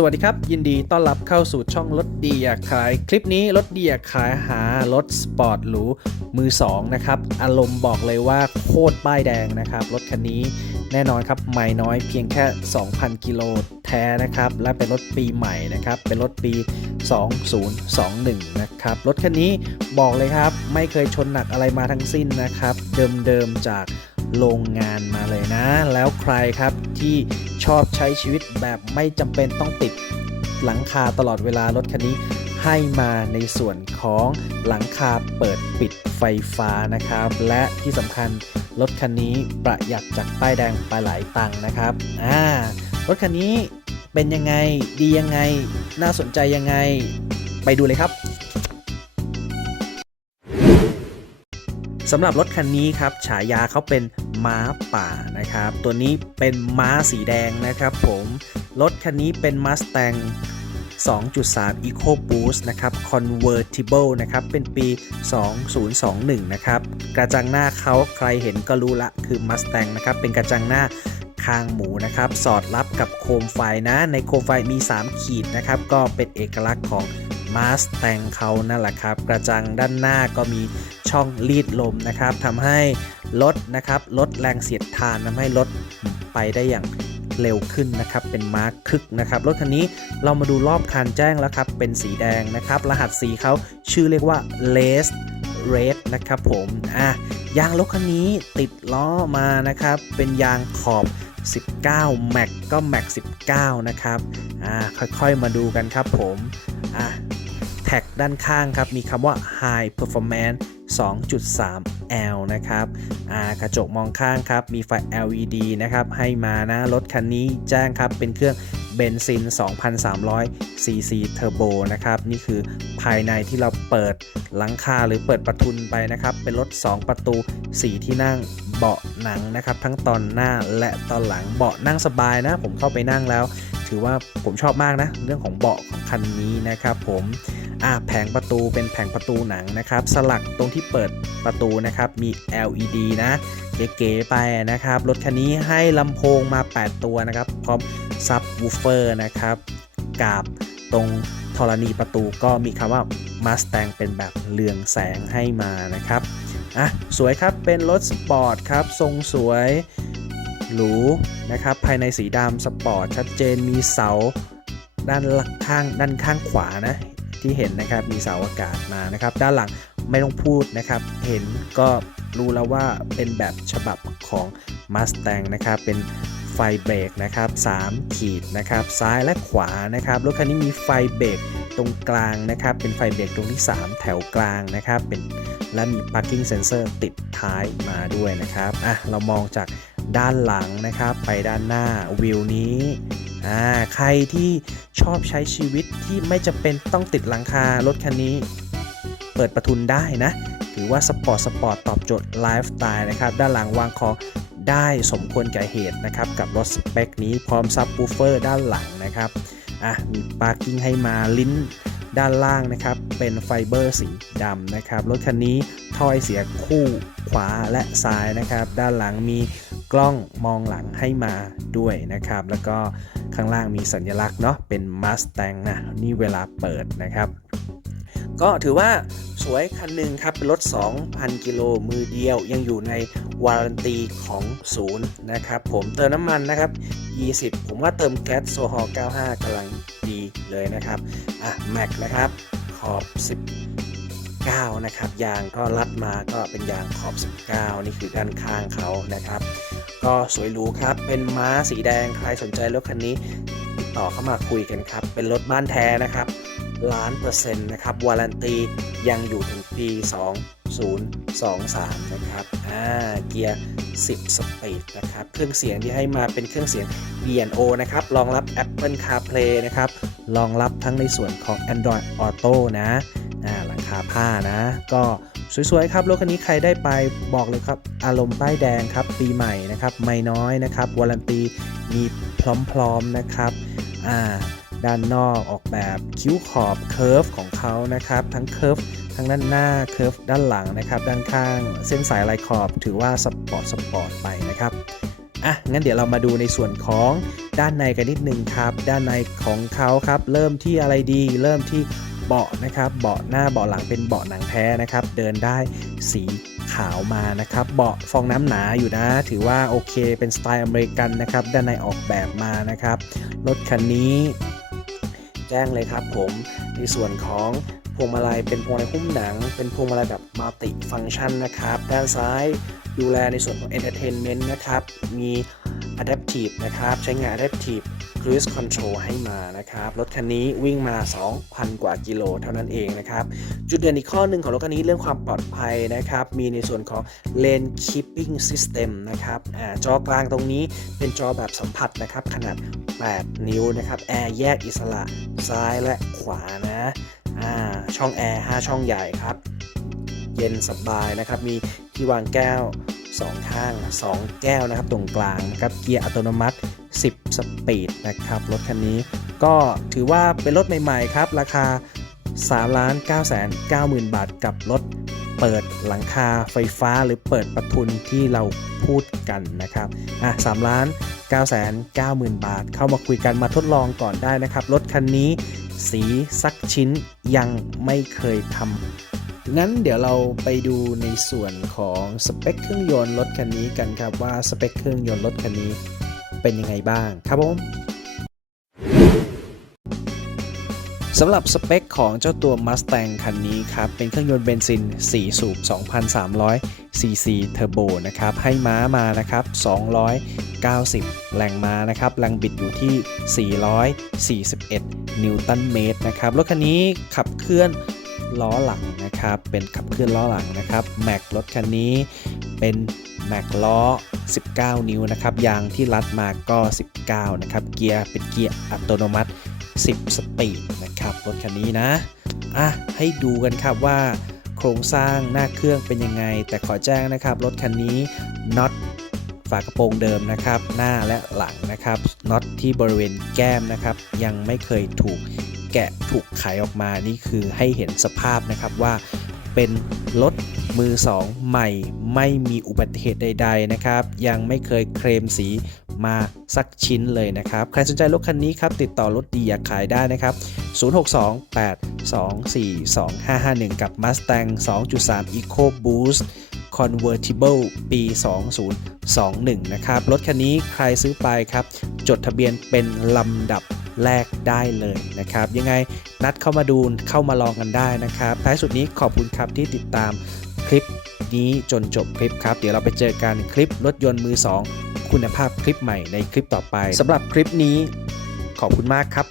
สวัสดีครับ ยินดีต้อนรับเข้าสู่ช่องรถดีอยากขาย คลิปนี้รถดีอยากขายหารถสปอร์ตหรูมือ 2 นะครับ อารมณ์บอกเลยว่าโคตรป้ายแดงนะครับ รถคันนี้แน่นอนครับไม่น้อยเพียงแค่ 2,000 กิโลแท้นะครับ และเป็นรถปีใหม่นะครับ เป็นรถปี 2021 นะครับ รถคันนี้บอกเลยครับ ไม่เคยชนหนักอะไรมาทั้งสิ้นนะครับ เดิมๆจาก โรงงานมาเลยนะ แล้วใครครับที่ชอบใช้ชีวิตแบบไม่จำเป็นต้องติดหลังคาตลอดเวลารถคันนี้ให้มาในส่วนของหลังคาเปิดปิดไฟฟ้านะครับ และที่สำคัญรถคันนี้ประหยัดจากป้ายแดงไปหลายตังค์นะครับอ่ารถคันนี้เป็นยังไงดียังไง น่าสนใจยังไง ไปดูเลยครับสำหรับรถคันนี้ครับฉายาเขาเป็น ม้าป่านะครับ ตัวนี้เป็นม้าสีแดงนะครับผมรถคันนี้เป็น Mustang 2.3 Eco Boost นะครับ Convertible นะครับ เป็นปี 2021 นะครับ กระจังหน้าเขาใครเห็นก็รู้ละคือ Mustang นะครับ เป็นกระจังหน้าคางหมูนะครับ สอดรับกับโคมไฟนะ ในโคมไฟมี 3 ขีดนะครับ ก็เป็นเอกลักษณ์ของมาสแตงเขานั่นแหละครับ กระจังด้านหน้าก็มีช่องรีดลมนะครับทำให้ รถนะครับลดแรงเสียดทานทำให้รถไปได้อย่างเร็วขึ้นนะครับ เป็นมาร์คคึกนะครับรถคันนี้เรามาดูรอบคันแจ้งแล้วครับ เป็นสีแดงนะครับ รหัสสีเขาชื่อเรียกว่า Les Red นะครับผมอะยางรถคันนี้ติดล้อมานะครับ เป็นยางขอบ 19 Max ก็ Max 19 นะครับอ่าค่อยๆมาดูกันครับผมอะแท็กด้านข้างครับ มีคำว่า High Performance 2.3 L นะครับกระจกมองข้างครับ มีไฟ LED นะครับ ให้มานะรถคันนี้แจ้งครับ เป็นเครื่องเบนซิน 2,300 cc Turbo นะครับ นี่คือภายในที่เราเปิดหลังคาหรือเปิดประทุนไปนะครับ เป็นรถ 2 ประตู 4 ที่นั่งเบาะหนังนะครับ ทั้งตอนหน้าและตอนหลังเบาะนั่งสบายนะ ผมเข้าไปนั่งแล้ว ถือว่าผมชอบมากนะ เรื่องของเบาะของคันนี้นะครับผมอ่าแผงประตูเป็นแผงประตูหนังนะครับ สลักตรงที่เปิดประตูนะครับ มี LED นะเก๋ๆไปนะครับ รถคันนี้ให้ลำโพงมา 8 ตัวนะครับ พร้อมซับวูเฟอร์นะครับกาบตรงธรณีประตูก็มีคำว่า Mustang เป็นแบบเรืองแสงให้มานะครับอะสวยครับเป็นรถสปอร์ตครับ ทรงสวย หรูนะครับภายในสีดำสปอร์ตชัดเจนมีเสาด้านข้างด้านข้างขวานะที่เห็นนะครับมีเสาอากาศมานะครับ ด้านหลังไม่ต้องพูดนะครับ เห็นก็รู้แล้วว่าเป็นแบบฉบับของ Mustang นะครับ เป็นไฟเบรกนะครับ3ขีดนะครับ ซ้ายและขวานะครับรถคันนี้มีไฟเบรกตรงกลางนะครับ เป็นไฟเบรกตรงที่ 3 แถวกลางนะครับ เป็นและมี parking sensor ติดท้ายมาด้วยนะครับอะเรามองจาก ด้านหลังนะครับ ไปด้านหน้าวิวนี้อ่าใครที่ชอบใช้ชีวิตที่ไม่จำเป็นต้องติดหลังคารถคันนี้ เปิดประทุนได้นะ ถือว่าสปอร์ตสปอร์ตตอบโจทย์ไลฟ์สไตล์นะครับ ด้านหลังวางของได้สมควรแก่เหตุนะครับ กับรถสเปคนี้พร้อมซับ w ูเฟอร์ด้านหลังนะครับอะมีปาร์กิ้งให้มาลิ้นด้านล่างนะครับ เป็นไฟเบอร์สีดำนะครับ รถคันนี้ถ้อยเสียคู่ขวาและซ้ายนะครับ ด้านหลังมี กล้องมองหลังให้มาด้วยนะครับ แล้วก็ข้างล่างมีสัญลักษณ์เนาะเป็น Mustang นะนี่เวลาเปิดนะครับก็ถือว่าสวยคันหนึ่งครับเป็นรถ 2,000 กิโลมือเดียว ยังอยู่ในวารันตีของศูนย์นะครับผมเติมน้ำมันนะครับ 20 ผมว่าเติมแก๊สโซฮอล์95กำลังดีเลยนะครับ อะ แม็กนะครับ ขอบ 19 นะครับ ยางก็รัดมาก็เป็นยางขอบ 19 นี่คือด้านข้างเขานะครับ ก็สวยหรูครับ เป็นม้าสีแดง ใครสนใจรถคันนี้ติดต่อเข้ามาคุยกันครับ เป็นรถบ้านแท้นะครับ ล้านเปอร์เซ็นต์นะครับ วารันตียังอยู่ถึงปี 2023 นะครับ อ่า เกียร์ 10 สปีดนะครับ เครื่องเสียงที่ให้มาเป็นเครื่องเสียง B&O นะครับ รองรับ Apple CarPlay นะครับ รองรับทั้งในส่วนของ Android Auto นะาหลังคาผ้านะ ก็สวยๆครับรถคันนี้ใครได้ไปบอกเลยครับ อารมณ์ป้ายแดงครับ ปีใหม่นะครับ ไม่น้อยนะครับวารันตีมีพร้อมๆนะครับอ่าด้านนอกออกแบบคิ้วขอบเคิร์ฟของเขานะครับ ทั้งเคิร์ฟทั้งด้านหน้าเคิร์ฟด้านหลังนะครับ ด้านข้างเส้นสายลายขอบถือว่าสปอร์ตสปอร์ตไปนะครับอะงั้นเดี๋ยวเรามาดูในส่วนของด้านในกันนิดนึงครับ ด้านในของเขาครับ เริ่มที่อะไรดี เริ่มที่ เบาะนะครับเบาะหน้าเบาะหลังเป็นเบาะหนังแท้นะครับ เดินได้สีขาวมานะครับ เบาะฟองน้ำหนาอยู่นะ ถือว่าโอเคเป็นสไตล์อเมริกันนะครับ ด้านในออกแบบมานะครับ รถคันนี้ แจ้งเลยครับผมในส่วนของพวงมาลัยเป็นพวงมาลัยหุ้มหนัง เป็นพวงมาลัยแบบมัลติฟัง c t ชันนะครับ ด้านซ้ายดูแลในส่วนของ Entertainment นะครับ มี Adaptive นะครับ ใช้งาน Adaptive Cruise Control ให้มานะครับ รถคันนี้วิ่งมา 2,000 กว่ากิโลเท่านั้นเองนะครับ จุดเด่นอีกข้อหนึ่งของรถคันนี้เรื่องความปลอดภัยนะครับ มีในส่วนของ Lane Keeping System นะครับอจอกลางตรงนี้เป็นจอแบบสัมผัสนะครับ ขนาด 8 นิ้วนะครับแอร์แยกอิสระซ้ายและขวานะช่องแอร์ 5 ช่องใหญ่ครับ เย็นสบายนะครับ มีที่วางแก้ว 2 ข้าง 2 แก้วนะครับ ตรงกลางนะครับ เกียร์อัตโนมัติ 10 สปีดนะครับ รถคันนี้ก็ถือว่าเป็นรถใหม่ๆครับ ราคา 3 9 9 0 0 0 บาทกับรถเปิดหลังคาไฟฟ้าหรือเปิดประทุนที่เราพูดกันนะครับอะ3ล้าน9 9 0 0 0 0 บาท เข้ามาคุยกันมาทดลองก่อนได้นะครับ รถคันนี้สีสักชิ้นยังไม่เคยทำ งั้นเดี๋ยวเราไปดูในส่วนของสเปคเครื่องยนต์รถคันนี้กันครับว่าสเปคเครื่องยนต์รถคันนี้เป็นยังไงบ้างครับผมสำหรับสเปคของเจ้าตัว Mustang คันนี้ครับ เป็นเครื่องยนต์เบนซิน 4 สูบ 2,300 cc เทอร์โบนะครับ ให้ม้ามานะครับ 290 แรงม้านะครับ แรงบิดอยู่ที่ 441 นิวตันเมตรนะครับ รถคันนี้ขับเคลื่อน ล้อหลังนะครับ เป็นขับเคลื่อนล้อหลังนะครับแม็กรถคันนี้เป็นแม็กล้อ 19 นิ้วนะครับ ยางที่รัดมาก็ 19 นะครับ เกียร์เป็นเกียร์อัตโนมัติ 10 สปีดนะครับ รถคันนี้นะ อะ ให้ดูกันครับว่าโครงสร้างหน้าเครื่องเป็นยังไง แต่ขอแจ้งนะครับ รถคันนี้น็อตฝากระโปรงเดิมนะครับ หน้าและหลังนะครับน็อตที่บริเวณแก้มนะครับ ยังไม่เคยถูก แกะถูกไขออกมานี่คือให้เห็นสภาพนะครับว่าเป็นรถมือ 2 ใหม่ไม่มีอุบัติเหตุใด ๆ นะครับ ยังไม่เคยเคลมสีมาสักชิ้นเลยนะครับ ใครสนใจรถคันนี้ครับ ติดต่อรถดีอยากขายได้นะครับ 062-824-2551 กับ Mustang 2.3 Eco Boost Convertible ปี 2021 นะครับ รถคันนี้ใครซื้อไปครับ จดทะเบียนเป็นลำดับ แรกได้เลยนะครับ ยังไงนัดเข้ามาดูเข้ามาลองกันได้นะครับ ท้ายสุดนี้ขอบคุณครับที่ติดตามคลิปนี้จนจบคลิปครับ เดี๋ยวเราไปเจอกันคลิปรถยนต์มือ 2 คุณภาพคลิปใหม่ในคลิปต่อไปสำหรับคลิปนี้ขอบคุณมากครับ